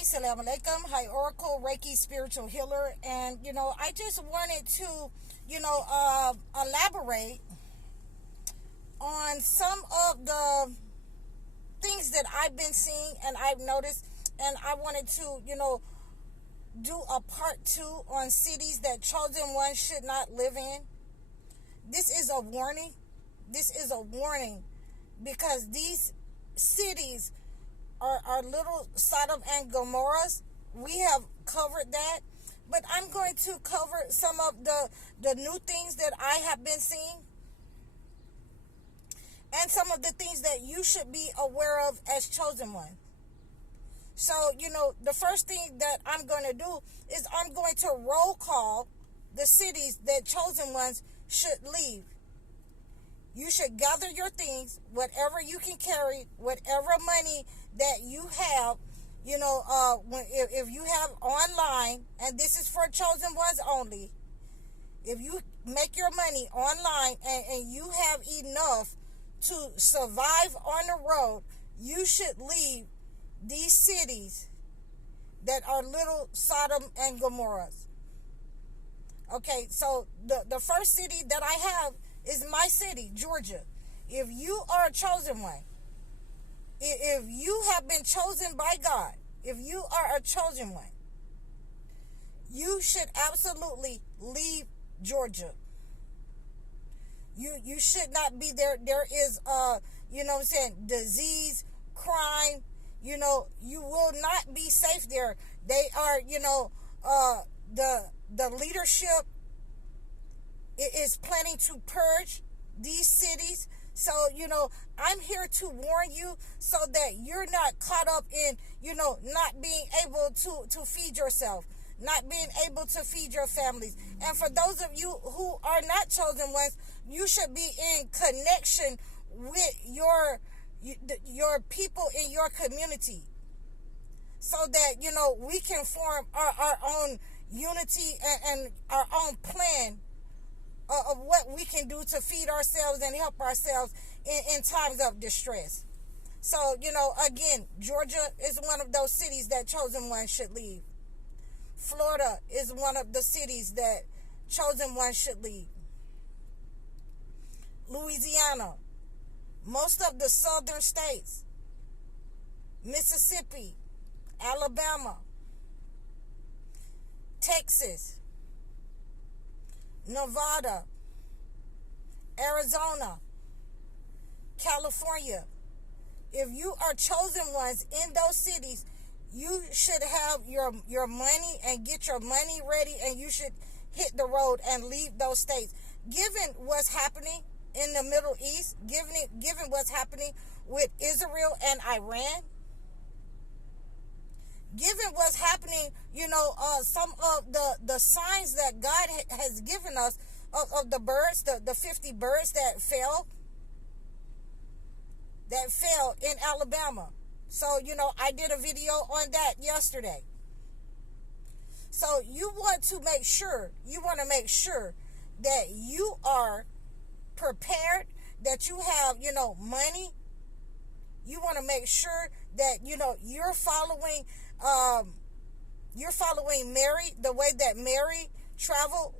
Assalamu alaikum. Hi, Oracle, Reiki, spiritual healer. And, I just wanted to, elaborate on some of the things that I've been seeing and I've noticed. And I wanted to, do a part 2 on cities that chosen ones should not live in. This is a warning. This is a warning because these cities are little Sodom and Gomorrahs. We have covered that, but I'm going to cover some of the new things that I have been seeing and some of the things that you should be aware of as chosen one. So, the first thing that I'm going to do is I'm going to roll call the cities that chosen ones should leave. You should gather your things, whatever you can carry, whatever money that you have, if you have online, and this is for chosen ones only, if you make your money online and you have enough to survive on the road, you should leave these cities that are little Sodom and Gomorrahs. Okay, so the first city that I have is my city, Georgia. If you are a chosen one, if you have been chosen by God, if you are a chosen one, you should absolutely leave Georgia. You should not be there. There is, disease, crime. You will not be safe there. They are, the leadership is planning to purge these cities. So, I'm here to warn you so that you're not caught up in, not being able to feed yourself, not being able to feed your families. And for those of you who are not chosen ones, you should be in connection with your people in your community so that, we can form our own unity and our own plan of what we can do to feed ourselves and help ourselves in times of distress. So, again, Georgia is one of those cities that chosen ones should leave. Florida is one of the cities that chosen ones should leave. Louisiana, most of the southern states, Mississippi, Alabama, Texas, Nevada, Arizona, California. If you are chosen ones in those cities, you should have your money and get your money ready, and you should hit the road and leave those states. Given what's happening in the Middle East, given what's happening with Israel and Iran, given what's happening, some of the signs that God has given us of the birds, the 50 birds that fell in Alabama. So, I did a video on that yesterday. So you want to make sure that you are prepared, that you have, money. You want to make sure that, you're following Mary, the way that Mary traveled,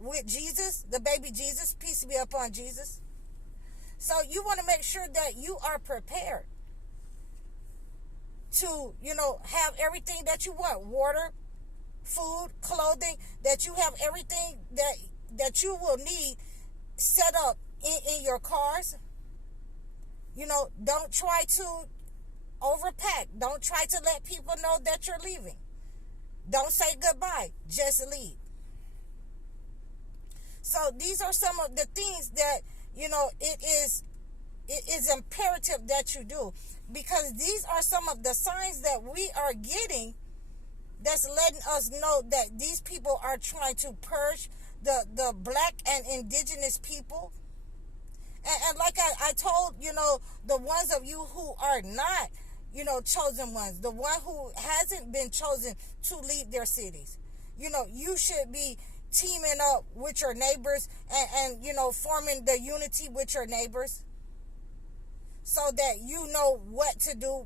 with Jesus, the baby Jesus, peace be upon Jesus. So you want to make sure that you are prepared to, have everything that you want, water, food, clothing, that you have everything that you will need set up in your cars. Don't try to overpack. Don't try to let people know that you're leaving. Don't say goodbye. Just leave. So these are some of the things that, it is imperative that you do, because these are some of the signs that we are getting that's letting us know that these people are trying to purge the black and indigenous people. And like I told, the ones of you who are not, chosen ones, the one who hasn't been chosen to leave their cities, you should be teaming up with your neighbors and forming the unity with your neighbors so that you know what to do,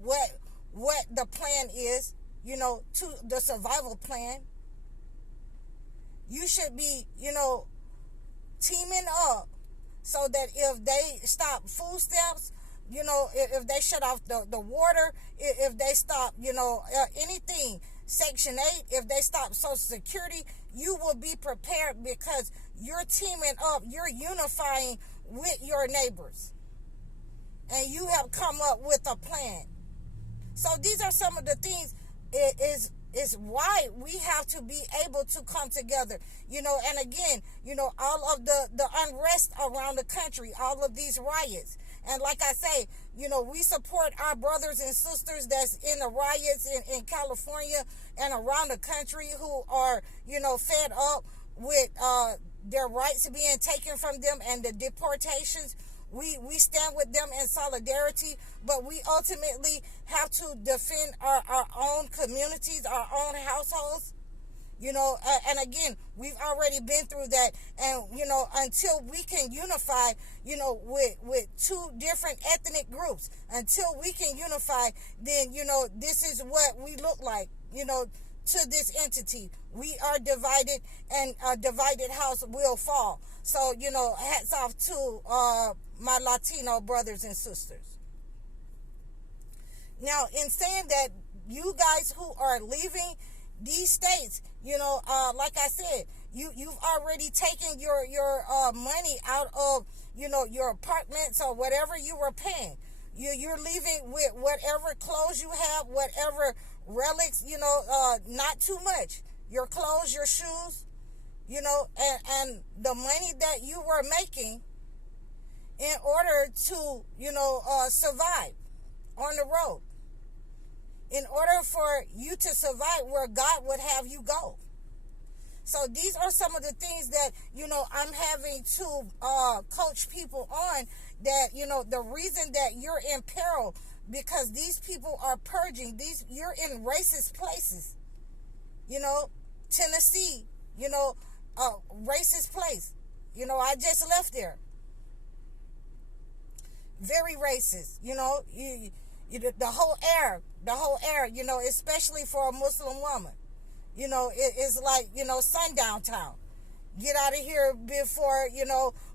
what the plan is. to the survival plan. You should be, teaming up so that if they stop food stamps, if they shut off the water, if they stop, anything, Section 8, if they stop Social Security, you will be prepared because you're teaming up, you're unifying with your neighbors. And you have come up with a plan. So these are some of the things is why we have to be able to come together, and again, all of the unrest around the country, all of these riots. And like I say, we support our brothers and sisters that's in the riots in California and around the country who are, fed up with their rights being taken from them and the deportations. We stand with them in solidarity, but we ultimately have to defend our own communities, our own households, and again, we've already been through that. And, until we can unify, with two different ethnic groups, until we can unify, then, this is what we look like, to this entity. We are divided, and a divided house will fall. So, hats off to my Latino brothers and sisters. Now, in saying that, you guys who are leaving these states, like I said, you've already taken your money out of, your apartments or whatever you were paying. You're leaving with whatever clothes you have, whatever relics, not too much. Your clothes, your shoes, and the money that you were making in order to, survive on the road. In order for you to survive where God would have you go. So these are some of the things that, I'm having to coach people on, that, the reason that you're in peril, because these people are purging. You're in racist places. Tennessee, racist place. I just left there. Very racist, the whole air, especially for a Muslim woman. It's like, sundown town. Get out of here before,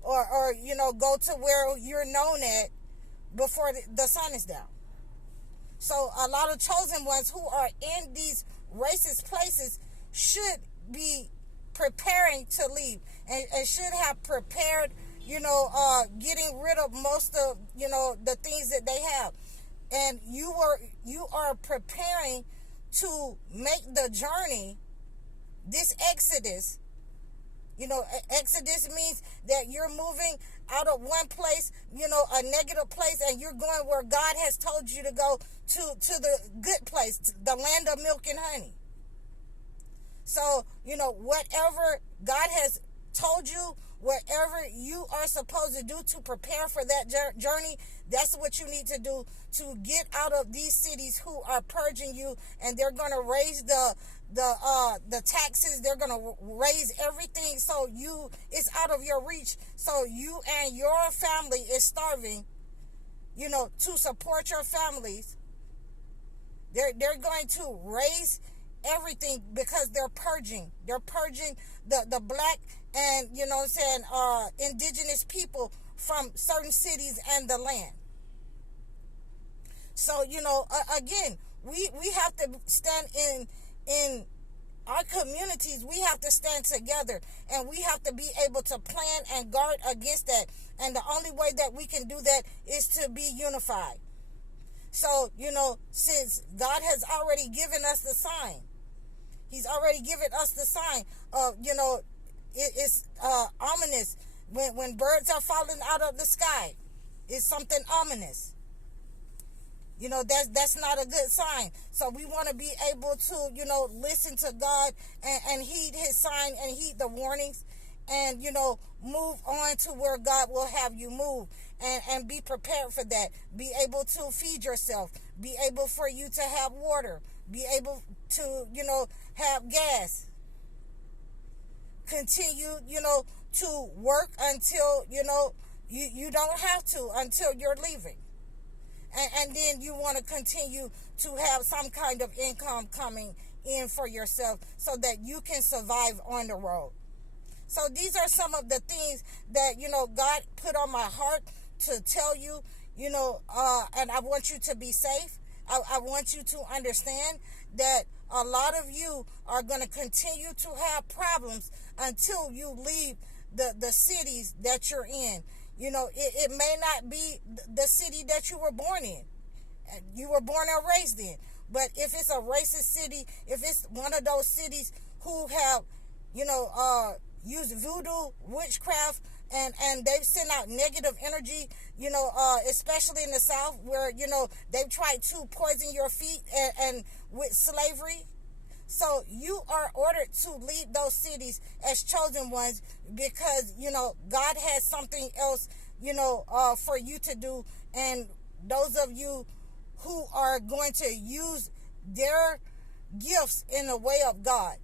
or go to where you're known at before the sun is down. So a lot of chosen ones who are in these racist places should be preparing to leave, and should have prepared, getting rid of most of, the things that they have. And you are preparing to make the journey, this exodus. Exodus means that you're moving out of one place, a negative place, and you're going where God has told you to go, to the good place, to the land of milk and honey. So, whatever God has told you, whatever you are supposed to do to prepare for that journey, that's what you need to do to get out of these cities who are purging you, and they're going to raise the taxes. They're going to raise everything, so it's out of your reach. So you and your family is starving, to support your families. They're going to raise everything because they're purging. They're purging the black and, indigenous people from certain cities and the land. So, again, we have to stand in our communities. We have to stand together, and we have to be able to plan and guard against that. And the only way that we can do that is to be unified. So, since God has already given us the sign, He's already given us the sign of, it's ominous. When birds are falling out of the sky, it's something ominous. That's not a good sign. So we want to be able to, listen to God and heed His sign and heed the warnings, and, move on to where God will have you move, and be prepared for that. Be able to feed yourself. Be able for you to have water. Be able to, have gas. Continue, to work until, you don't have to, until you're leaving. And then you want to continue to have some kind of income coming in for yourself so that you can survive on the road. So these are some of the things that, God put on my heart to tell you, and I want you to be safe. I want you to understand that a lot of you are going to continue to have problems until you leave the cities that you're in. It may not be the city that you were born in. You were born and raised in. But if it's a racist city, if it's one of those cities who have, used voodoo, witchcraft, and they've sent out negative energy, especially in the South where, they've tried to poison your feet and with slavery. So you are ordered to leave those cities as chosen ones because, God has something else, for you to do. And those of you who are going to use their gifts in the way of God.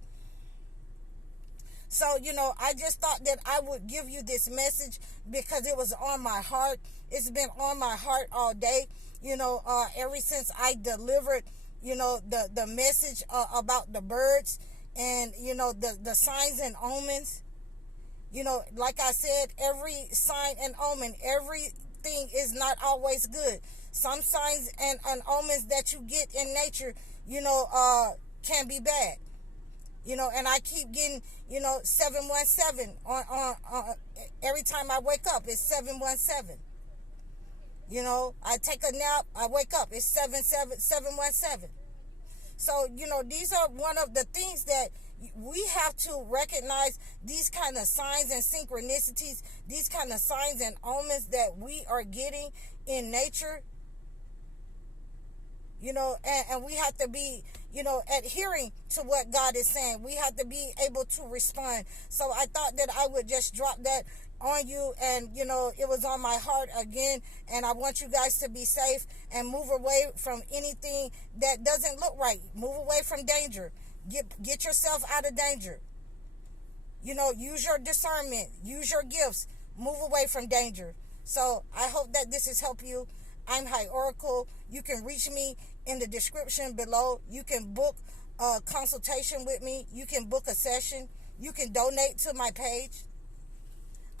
So, I just thought that I would give you this message because it was on my heart. It's been on my heart all day, ever since I delivered, the message about the birds and, the signs and omens. Like I said, every sign and omen, everything is not always good. Some signs and omens that you get in nature, can be bad. And I keep getting, 717 on every time I wake up, it's 717. I take a nap, I wake up, it's 717. So, these are one of the things that we have to recognize, these kind of signs and synchronicities, these kind of signs and omens that we are getting in nature. And we have to be, adhering to what God is saying. We have to be able to respond. So I thought that I would just drop that on you, and, it was on my heart again, and I want you guys to be safe and move away from anything that doesn't look right. Move away from danger. Get yourself out of danger. Use your discernment. Use your gifts. Move away from danger. So I hope that this has helped you. I'm High Oracle. You can reach me in the description below. You can book a consultation with me. You can book a session. You can donate to my page.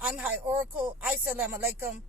I'm High Oracle. Assalamu alaikum.